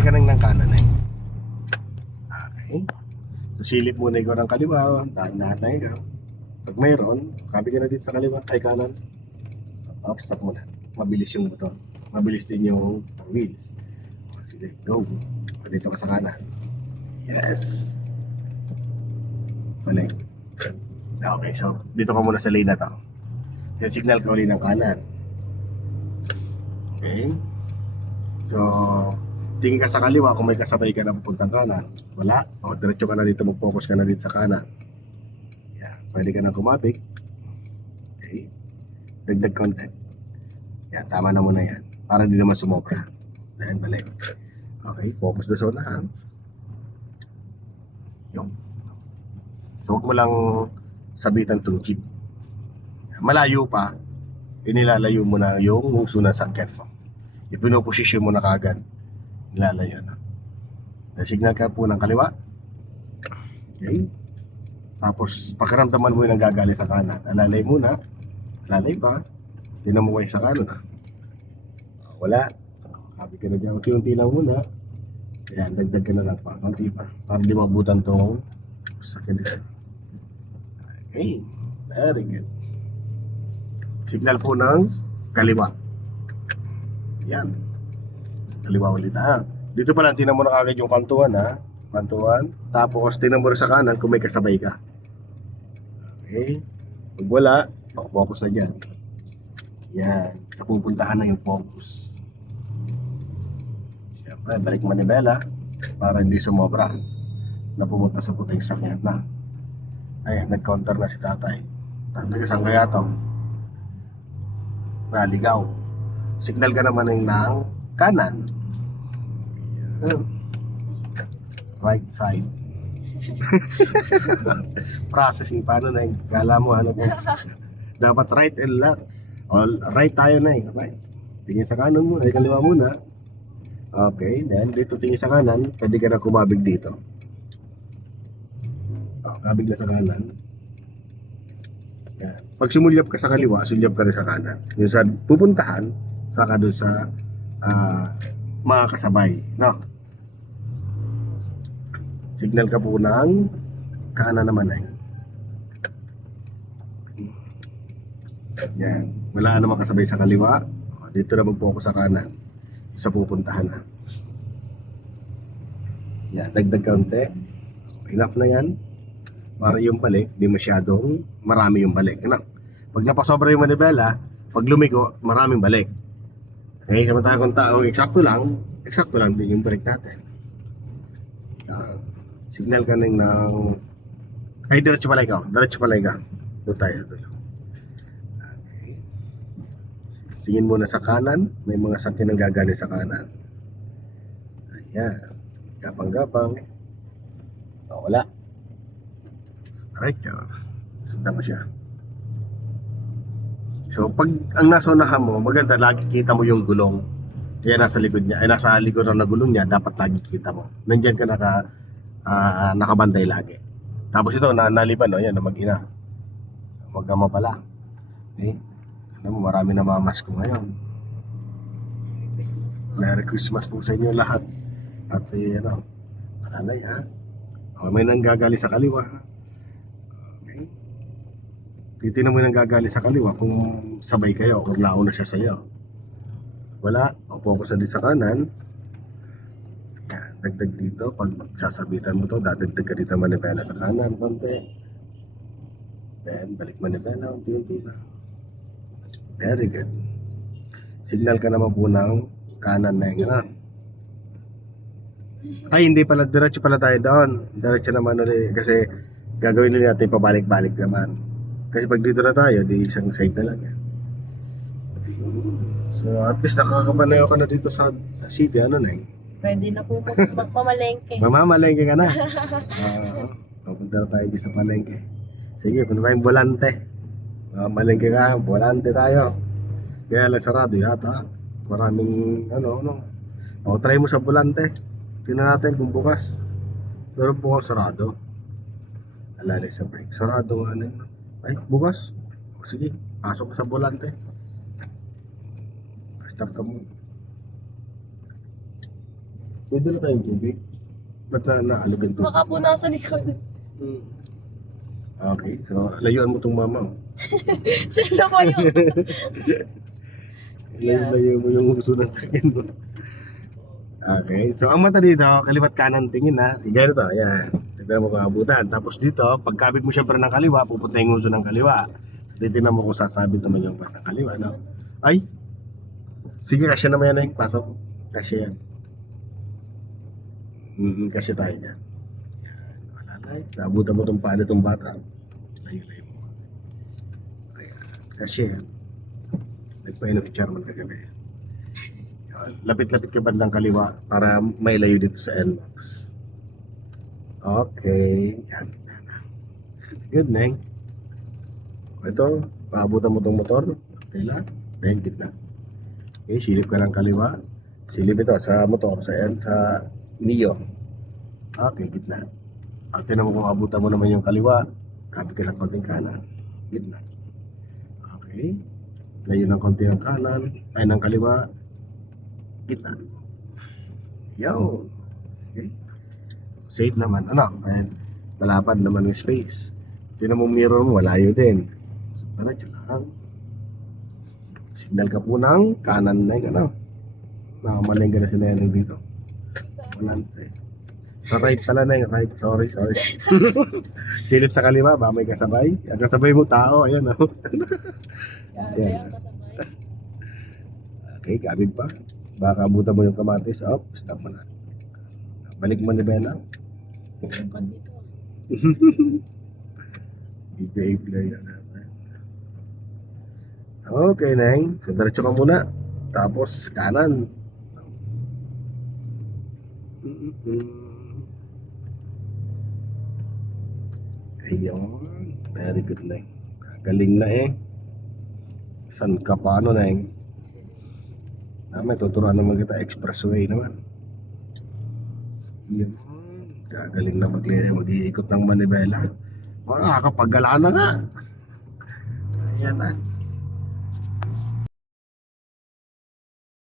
ka ng kanan eh. Okay. So, silip muna ikaw ng kaliwa, dahan-dahan na ikaw. Pag mayroon, kabi ka na dito sa kaliwa, ay kanan. Stop muna. Mabilis yung motor. Mabilis din yung wheels. Sige, go. Dito ka sa kanan. Yes. Balik. Okay, so dito ka muna sa lane na to. Yung signal ka ulit ng kanan. Okay. So, tingin ka sa kaliwa kung may kasabay ka na pupuntang kanan. Wala. O, diretso ka na dito, mag-focus ka na dito sa kanan. Yeah. Pwede ka na kumapik. Okay. Dagdag konti. Yeah, tama na muna yan. Para hindi naman sumobra. Dahil balik. Okay, focus doon sa unahan. Yung. So, huwag mo lang sabitan itong jeep. Malayo pa, inilalayo mo na yung uso ng sakyan mo. Ipinuposisyon mo na kagad. Nilalayo na. Signal ka po ng kaliwa. Okay. Tapos, pakiramdaman mo yung nanggagaling sa kanan. Alalay muna. Alalay pa. Tinan mo kayo sa kanan na. Wala. Sabi ka na dyan. Unti-unti lang muna. Kaya dagdag ka na lang pa. Unti pa. Para di mabutan tong sakyan dito. Okay. Very good. Signal po ng kaliwa. Yan. Kaliwa ulit ha. Dito pa lang, tinan mo na agad yung kantuan ha. Kantuan. Tapos, tinan mo rin sa kanan kung may kasabay ka. Okay. Pag wala, focus na dyan. Yan. Sa pupuntahan na yung focus. Siyempre, balik manibela para hindi sumobra na pumunta sa puting sakyan na. Ayan, nag-counter na si tatay. Tatay, saan kaya to? Naligaw. Signal ka naman ng kanan. Yan. Right side. Processing, paano na yung kala mo ano po? Dapat right and left. All right tayo na eh. Right. Tingin sa kanan muna, ay kaliwa muna. Okay, then dito tingin sa kanan, pwede ka na kumabig dito. Kabig na sa kanan. Yan. Pag sumulyap ka sa kaliwa, sulyap ka rin sa kanan. Yung sa pupuntahan, saka doon sa mga kasabay. No? Signal ka po ng kanan naman ay. Yan. Wala namang kasabay sa kaliwa. Dito na mag-focus sa kanan. Sa pupuntahan na. Yan. Dagdag kaunti. Enough na yan. Para yung balik, di masyadong marami yung balik. Ano? Pag napasobra yung manibela, pag lumiko, maraming balik. Okay, samantala kung tao, eksakto lang din yung balik natin. Yan. Signal ka ng ay, diretso pala ikaw. Doon tayo. Okay. Tingin muna sa kanan, may mga sakyan ang gagaling sa kanan. Ayan. Gapang-gapang. Wala. Right, sundan mo siya. So, pag ang nasa unahan mo, maganda, lagi kita mo yung gulong. Kaya nasa likod niya, ay nasa likod na gulong niya, dapat lagi kita mo. Nandiyan ka nakabantay lagi. Tapos ito, naliban, no? Yan, mag-ina. Mag-ama pala. Okay? Alam mo, marami na mamask ko ngayon. Merry Christmas po sa inyo lahat. At alay ha. May nanggagaling sa kaliwa ha. Titignan mo yung gagaling sa kaliwa kung sabay kayo o nauna siya sa iyo. Wala, o focus na din sa kanan. Yan, dagdag dito. Pag sasabitan mo to, dadagdag ka dito manibela sa kanan konti. Then, balik manibela, unti-unti na. Very good. Signal ka naman po ng kanan na yun. Ay, hindi pala, diretso pala tayo doon. Diretso naman ulit, kasi gagawin nila natin pabalik-balik naman. Kasi pag dito na tayo, di isang side na lang yan. So at least nakakapanayo ka na dito sa city, ano na yun? Pwede na po magmamalengke. Mamamalengke ka na. Pupunta na tayo dito sa palengke. Sige, punta tayong Volante. Malengke ka, Volante tayo. Kaya lang sarado yata. Maraming O try mo sa Volante. Tingnan natin kung bukas. Pero bukas sarado. Alala sa break. Sarado nga na yun. Ay, bukas. O sige, pasok sa Volante. Start ka mo. Pwede na tayong tubig. Ba't naalagyan to? Baka po nasa likod. Hmm. Okay, so layuan mo tong mama. Oh. Siya na po yun. Layo mo yung uso ng sakyan mo. Okay, so ang mata dito, kaliwat kanan tingin na. Sige ito, ayan. Tignan mo kung abutan. Tapos dito, pagkabit mo syempre ng kaliwa, pupunta yung uso ng kaliwa. Titignan mo kung sasabit naman yung pas ng kaliwa, no? Ay! Sige, kasya naman yan eh. Pasok. Kasya yan. Kasya tayo dyan. Yan, wala na eh. Naabutan mo itong paano itong bata. Layo-layo mo. Ayan, kasya yan. Nagpainom si Chairman kagabi. Lapit-lapit ka bandang kaliwa para may layo dito sa NMAX. Okay. Yan, gitna na. Good, Neng. Ito, paabutan mo itong motor. Okay lang. Neng, gitna. Okay, silip ka ng kaliwa. Silip ito sa motor, sa Neo. Okay, gitna. At tinan mo kung abutan mo naman yung kaliwa. Kapit ka ng konting kanan. Gitna. Okay. Layo ng konti ng kanan. Ay, ng kaliwa. Gitna. Yo. Okay. Safe naman. Ano? Ayan. Malapad naman yung space. Tinan mo mirror mo, walayo din. So, diretso lang. Signal ka po ng kanan na yung ano. Nakamaling ka na si Neneng dito. Walante. Sa right pala na yung right. Sorry. Silip sa kaliwa, ba may kasabay? Ang kasabay mo tao, ayan oh. Kaya kasabay. Okay, kabig pa. Baka abutan mo yung kamatis. Up, stop mo na. Balik mo ni Bella. Bukod dito. BPA player natin. Okay, Neng. So, diretso ka muna. Tapos, kanan. Ayun. Very good, Neng. Galing na eh. San ka pa, ano, Neng? May tuturuan naman kita. Expressway naman. Yun. Gagaling na mag-iikot ng manibela. Makakapaggalaan na nga. Ayan na.